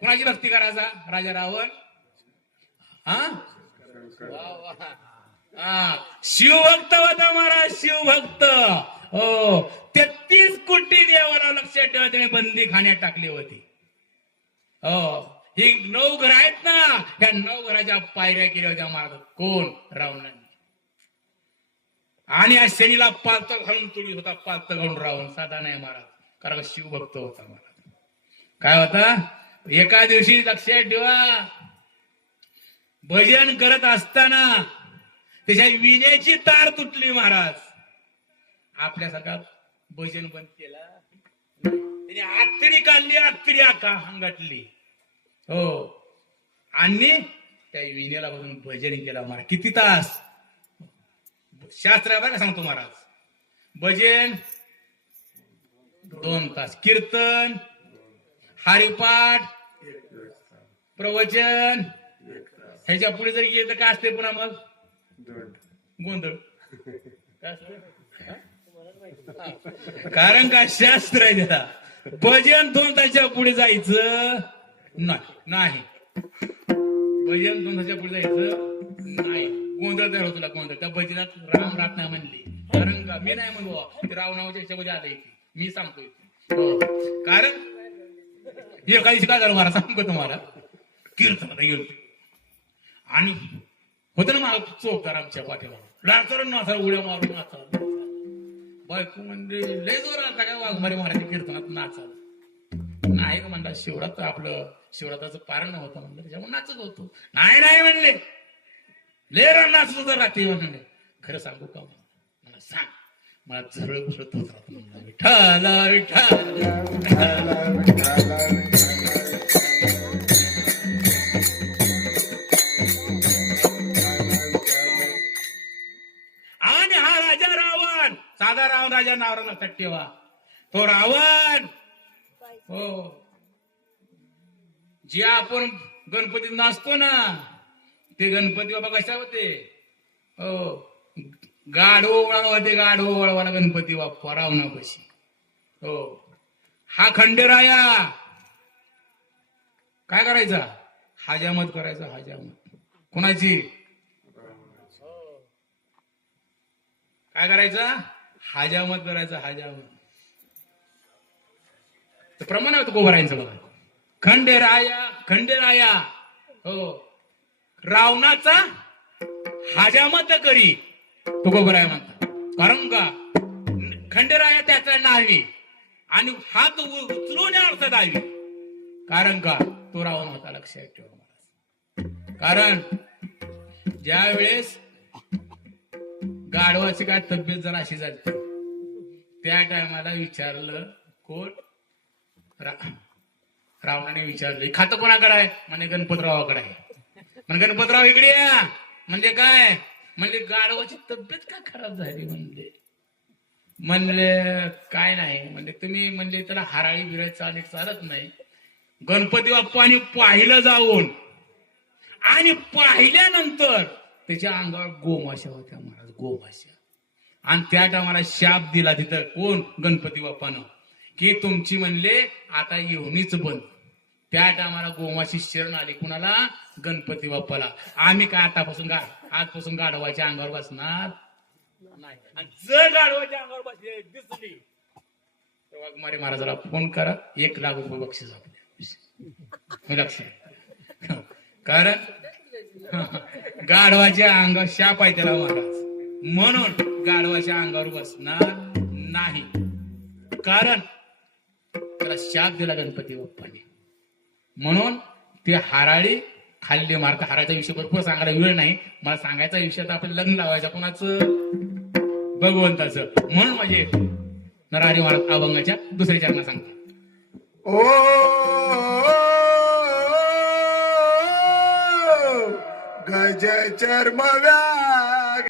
कोणाची भक्ती करायचा राजा रावण? शिवभक्त होता महाराज, शिवभक्त. हो, 33 कोटी देवाला लक्षात ठेवा त्याने बंदी खाण्यात टाकली होती. हो, ही 9 घर आहेत ना, ह्या 9 घराच्या पायऱ्या केल्या होत्या महाराज. कोण? रावणाने. आणि या शनीला पालत घालून तुळीत होता, पालत घालून रावण. साधा नाही महाराज, कारण शिवभक्त होता महाराज. काय होता? एका दिवशी लक्षात ठेवा, भजन करत असताना त्याच्या विण्याची तार तुटली महाराज. आपल्यासारखा भजन बंद केला, त्याने आतडी काढली, आतडी अंगातली. हो, आणि त्या विण्याला बघून भजन केला महाराज. किती तास? शास्त्र बघा सांगतो महाराज. भजन 2 तास, कीर्तन, हरिपाठ, प्रवचन, ह्याच्या पुढे जर गेलं तर काय असते पुन्हा? मग गोंधळ. कारण का शास्त्र आहे त्याला. भजन 2 तासाच्या पुढे जायचं नाही. भजन 2 तासाच्या पुढे जायचं नाही. गोंधळ तयार होतो, गोंधळ. त्या भजनात राम राहत नाही म्हणली. कारण का? मी नाही म्हणतो, रावणाच्या ह्याच्यामध्ये आलंय, मी सांगतोय. कारण हे काही काय झालं मला सांगतो तुम्हाला. कीर्तन गेलो आणि होतं ना मला चौकदार आमच्या पाठीवर नाचा उड्या मारून नाचा. बायको म्हणजे लय जोर आता काय वाघमारी महाराज कीर्तनात नाचा नाही का म्हणला. शिवरात्र आपलं शिवरात्राचं पारण होतं म्हणलं, त्याच्यामुळे नाचत होतो. नाही म्हणले, लय नाचत होतं रात्री म्हणले. खरं सांगू का? मला सांग. मला झरळ घुसळत होत राहत म्हणलं. विठ्ठला आणि हा राजा रावण, साधा रावण राजा नाव लक्षात ठेवा. तो रावण, हो, जे आपण गणपतीत नाचतो ना, ते गणपती बाबा कशा होते? हो, गाढो वळवा होते, गाढो वळवाला गणपती बाप्पा रावणापाशी. हो, हा खंडेराया काय करायचा? हजामत करायचा. हजामत कोणाची? काय करायचा? हजामत करायचा. हजामत प्रमाण होतं गोबरायांचं बघा. खंडेराया हो, रावणाचा हजामत करी, तो गोबराया म्हणतात. कारण का? खंडेराया त्याचा नावी आणि हात उचलून अर्थ दावी. कारण का? तो रावण होता. लक्षात ठेवा महाराज. कारण ज्या वेळेस गाढवाची काय तब्येत जरा अशी झाली, त्या टायमाला विचारलं कोण? रावणाने विचारलं, खातं कोणाकडे आहे? म्हणजे गणपतरावाकडे आहे. म्हणजे गणपतराव इकडे या. म्हणजे काय? म्हणजे गाढवाची तब्येत का खराब झाली? म्हणले काय नाही. म्हणजे तुम्ही म्हणजे त्याला हराळी बिराळी चालत नाही. गणपती बाप्पाने पाहिलं जाऊन, आणि पाहिल्यानंतर त्याच्या अंगावर गोमाशा होत्या महाराज, गोमाशा. आणि त्या टायमाला शाप दिला तिथं कोण? गणपती बाप्पानं, की तुमची म्हणले आता येऊनीच बंद. त्या टायमाला गोमाशी शरण आली. कुणाला? गणपती बाप्पाला. आम्ही काय आजपासून गाढवाच्या अंगावर बसणार नाही. आणि जर गाढवाच्या अंगावर बसली दिसली तर वाघमारे महाराजाला फोन करा, 1 लाख रुपये बक्षीस आपल्या. लक्ष. कारण गाढवाच्या अंगावर शाप आहे त्याला महाराज, म्हणून गाढवाच्या अंगावर बसणार नाही. कारण त्याला शाप दिला गणपती बाप्पाने. म्हणून ते हराळी खाल्ली मार्ग. हराळीचा विषय भरपूर सांगायला वेळ नाही मला. सांगायचा विषय तर आपण लग्न लावायचं कोणाचं? भगवंताचं. म्हणून माझे नरहरी महाराज अभंगाच्या 2ऱ्या चरणात सांगतात. ओ गज चर्म व्या